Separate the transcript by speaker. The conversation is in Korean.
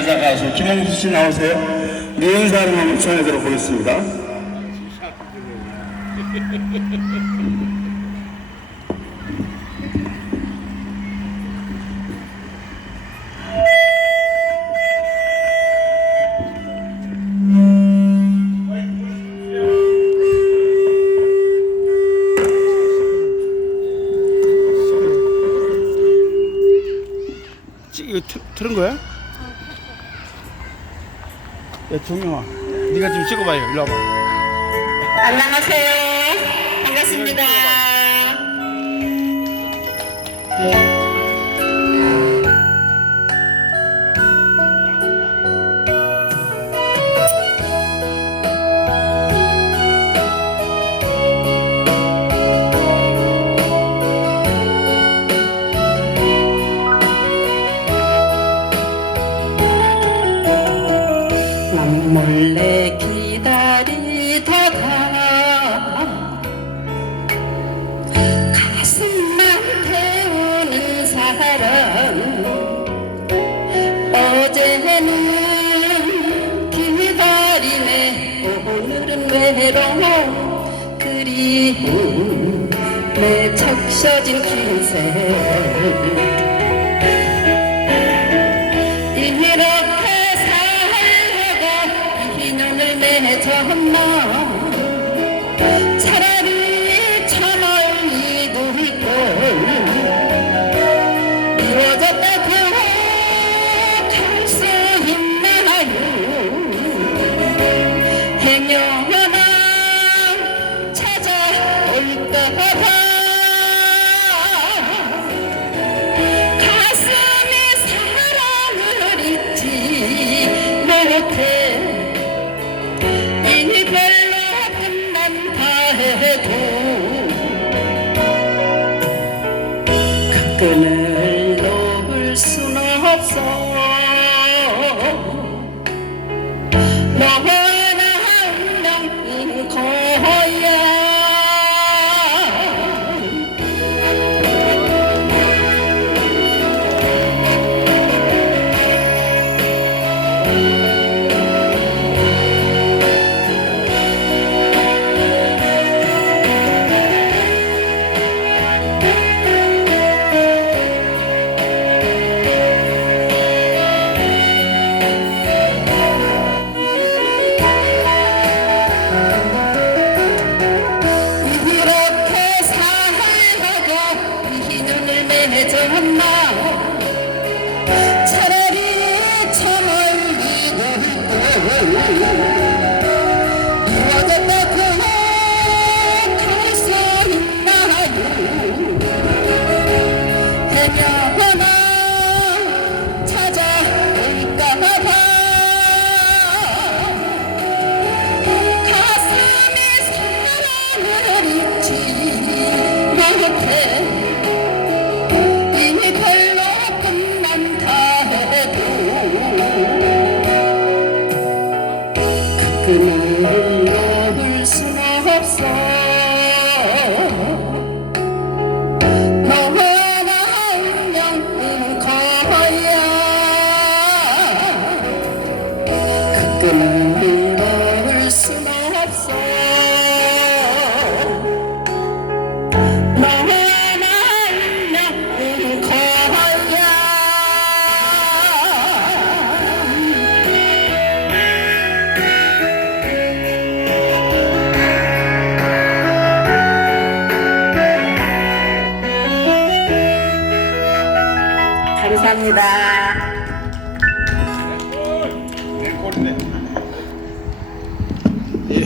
Speaker 1: 여자 가수 김홍수 씨 나오세요. 미운 사람 한번 전해 들어보겠습니다.
Speaker 2: 찌- 이거 트, 틀은 거야? 야 종영아 네가 좀 찍어봐요 일로 와봐
Speaker 3: 안녕하세요. 반갑습니다. 몰래 기다리다가 가슴만 태우는 사람. 어제는 기다림에 오늘은 외로워. 그리움에 적셔진 기세 맺었나 그 끈을 놓을 수는 없어 놓을 수는 없어. 너나 안녕인 거야. 그 끈을 감사합니다. 네, 골. 네, 골이네.